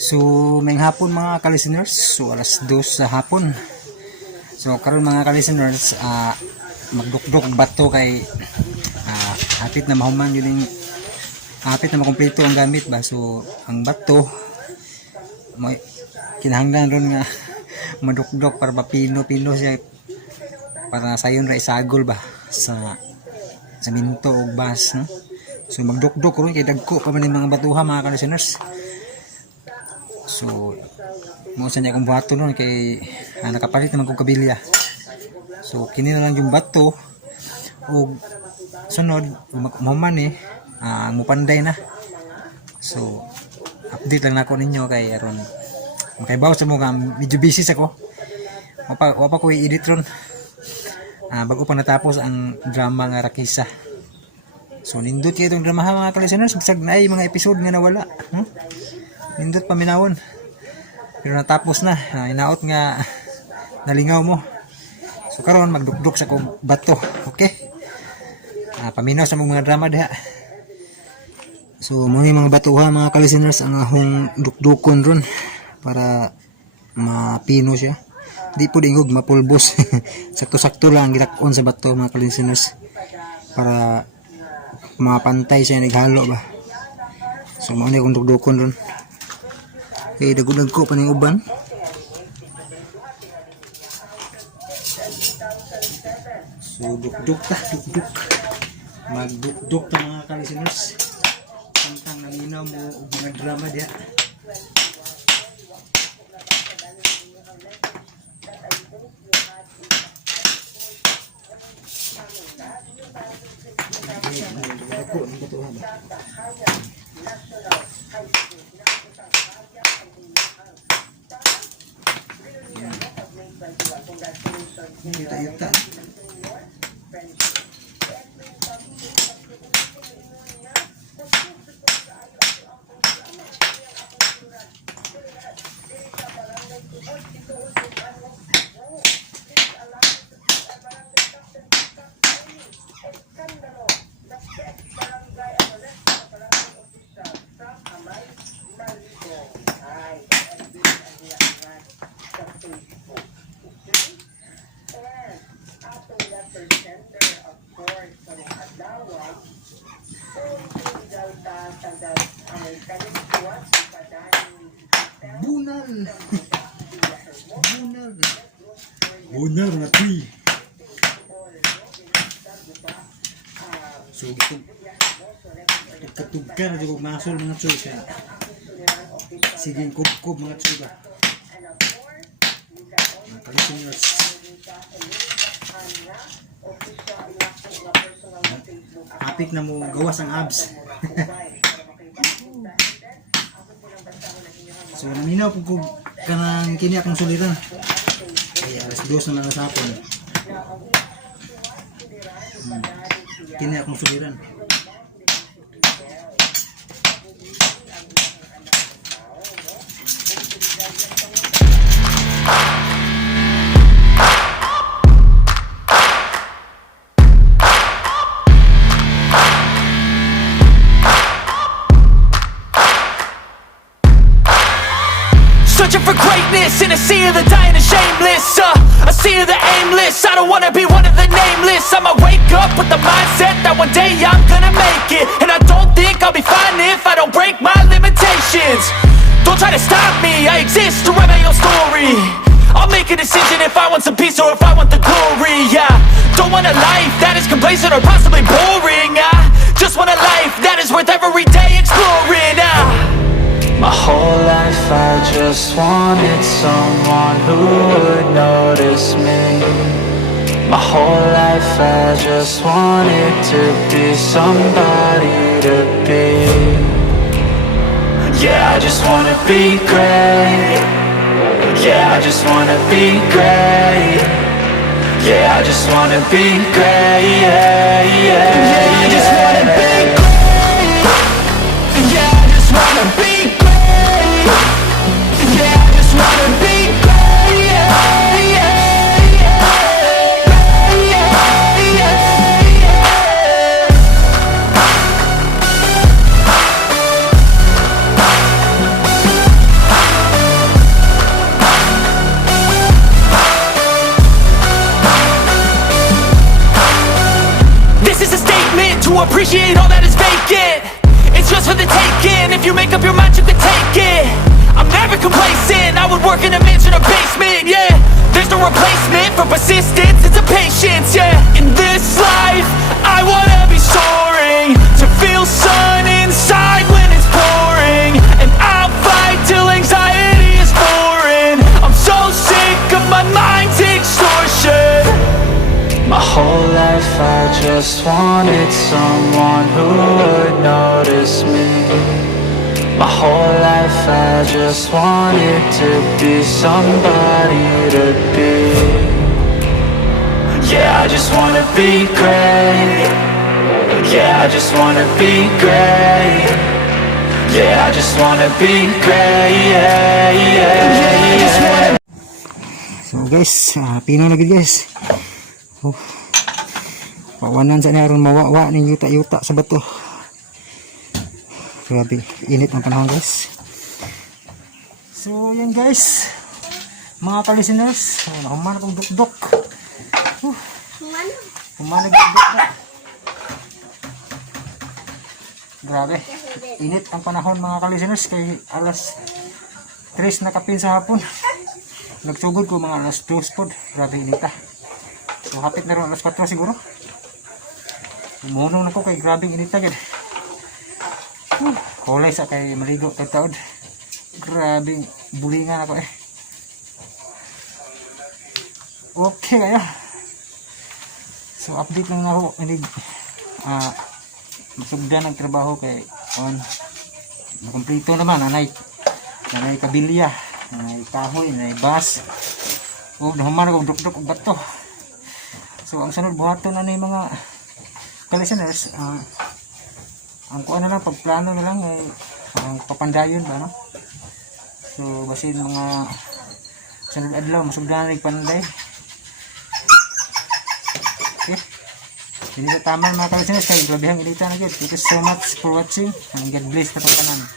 So, may hapon mga ka-listeners. So, alas 2 sa hapon. So, karon mga ka-listeners, magdukdok bato kay hapit na mahuman yun yung hapit na makumpleto ang gamit ba. So, ang bato may kinahanglan ron nga madukdok para mapino-pino siya para sayon ra isagol ba sa semento o bas, no? So, magdukdok ron kay dagko pa man yung mga batuha mga ka-listeners. So, mo sa niya kong buhato nun kay nakapalit naman kong kabilya. So, kini na lang yung bato o sunod maman mupanday na. So, update lang nako ninyo kay aron makaibaw sa mga medyo busy ako. Wapa ko i-edit ron. Bago pa natapos ang drama nga Rakisa. So, nindot kayo itong drama mga ka-listeners. Bisag na ay mga episode nga nawala. Nindot paminawon. Pero natapos na. Inaot nga nalingaw mo. So karon magdukdok sa kong bato. Okay? Paminaw sa mga drama diha. So mga batuha mga ka-listeners ang ahong dukdukon ron para mapino siya. Di po dingog mapulbos. Sakto-sakto lang gitakon sa bato mga ka-listeners para mapantay siya naghalo ba. So mga akong dukdukon ron. Okay, dagdag ko pa ng uban. So, dukduk. Magdukduk ta mga ka-listeners. Samtang nanginaw mo og mga drama diha. Yuta. Bunal na tuy. So katugka na yung masol mga tsoy ka. Sige kubkob mga tsoy ba. Mga ka-listeners. Hapit na mo gawas ang abs. So naminaw po kanang kini akong suliran. Ay alas 2 na lang sa hapon. Kini akong suliran. Searching for greatness in a sea of the dying and shameless, a sea of the aimless. I don't wanna be one of the nameless. I'ma wake up with the mindset that one day I'm gonna make it. And I don't think I'll be fine if I don't break my limitations. Don't try to stop me, I exist to write my own story. I'll make a decision if I want some peace or if I want the glory. Yeah, don't want a life that is complacent or possibly boring. I just want a life that is worth every day exploring. My whole life I just wanted someone who would notice me. My whole life I just wanted to be somebody to be. Yeah, I just wanna be great. Yeah, I just wanna be great. Yeah, I just wanna be great. Yeah, I just wanna be great. Yeah, I just wanna be great. Yeah, I just wanna be great. Yeah. appreciate all that is vacant. It's just for the taking. If you make up your mind, you can take it. I'm never complacent. I would work in a mansion or basement, yeah. There's no replacement for persistence, it's a patience, yeah. In this life, I wanna be soaring, to feel sun inside when it's pouring. And I'll fight till anxiety is foreign. I'm so sick of my mind's extortion. My whole life I just wanted someone who would notice me. My whole life I just wanted to be somebody to be. Yeah, I just wanna be great. Yeah, I just wanna be great. Yeah, I just wanna be great. Yeah, yeah, yeah. So guys, pino na gid guys. Oh. Pawanan sa naron mawawa ning yuta-yuta sa bato. Grabe, init ng panahon guys. So yan guys, mga ka-listeners, nakuman akong dukdok. Kumana dukdok na. Grabe, init ang panahon mga ka-listeners, kay alas 3 na kapin sa hapon. Nagsugod ko mga alas 2 pod. Grabe inita. So hapit na rin alas 4 siguro. Munong na ko kay grabing inita gid. Kulay sa kay maligo kay taod. Grabing bulingan ako eh. Okay kaya. So update lang ako ini masugdan ang trabaho kay on kompleto naman nanay kabilya, nanay kahoy, nanay bas. Og nahuman og dukdok og bato. So ang sunod buhaton na ni mga ka-listeners, ang kuha na lang, pagplano na lang ay ang papandayon ba, no? So basin mga sunod adlaw masugdan na panday. Okay, hindi na tama mga ka-listeners, kay grabihang inita na gid. Thank you so much for watching and God bless na tanan.